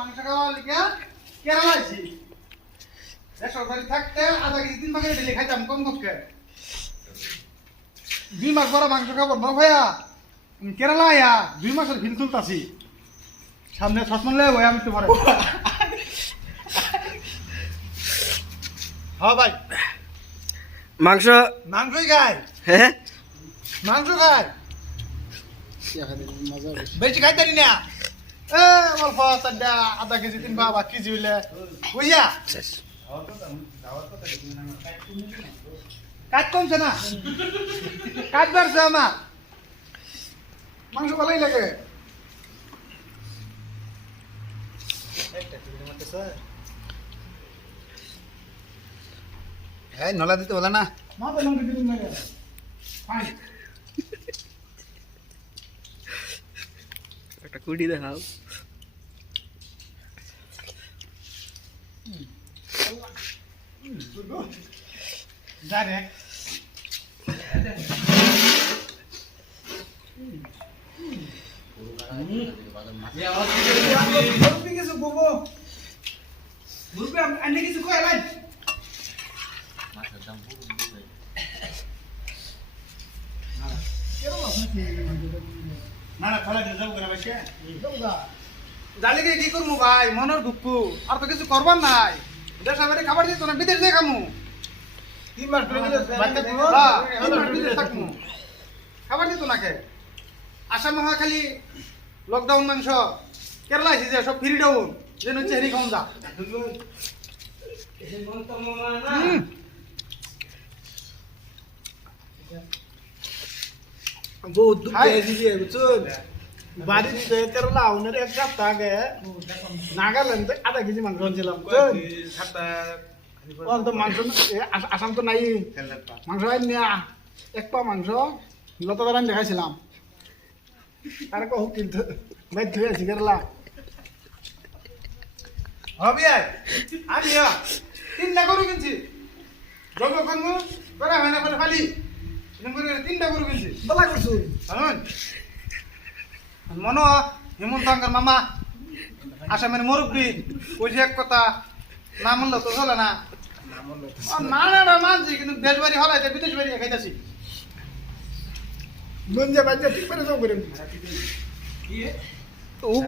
মাংস খাওয়া লিখা কেরালা আইছি সরকারি থাকতে আধা কেজি 3 ভাগে দিলে খাইতাম কম কমকে 2 মাস পরে মাংস খাবো না ভাইয়া কেরালা আয়া 2 মাসের ফিল তুলতাছি সামনে সসমান লয়ে ভাই আমি তো পারে হ্যাঁ ভাই মাংস মাংসই খাই হ্যাঁ মাংস খাই বেশি খাইতারি না অল্প আধা কেজি 3 বা কেজি হইলে বুঝিয়া কাজ কমছে না কাজ বাড়ছে আমার মাংস ভালোই লাগে হ্যাঁ নলা দিতে বলে না মাথা মাংস দিন লাগে ফাইন একটা কুটি দেখাও জানে কিছু বলবো বুঝবে আমি কিছু কইলাই না না ফলা দিয়ে যাবো না ভাই জালি কি করবো ভাই মনের দুঃখ আর তো কিছু করবার নাই দেশা বাড়ি খাবার দিত না বিদেশ দিয়ে খামু 3 মাস পরে বিদেশ থাকবো খাবার দিত না কে আসাম মহা খালি লকডাউন মাংস কেরালা আইসি যে সব ফ্রি ডাউন যেন হচ্ছে হেরি খাওয়া যা বহুত দুঃখ দিয়েছি বুঝছেন বাড়িতে কেরালা ওনার এক সপ্তাহ আগে নাগাল্যান্ডে আধা কেজি মাংস আনছিলাম তো মাংস আসাম তো নাই মাংস নিয়া এক পা মাংস লতা দাঁড়ান দেখাইছিলাম আর কো কিন্তু ভাই ধুয়ে আছি কেরালা হবি আয় আমি 3টা গরু কিনছি জব করবো করা হয় না বলে খালি 3টা গরু কিনছি বলা করছু মনো হেমন্ত আঙ্কার মামা আসামের মুরব্বী কইছে এক কথা না মানলো তো চলে না না না মানছি কিন্তু দেশ বাড়ি হলাইতে বিদেশ বাড়ি খাইতেছি নুন যে বাজে ঠিক করে সব করে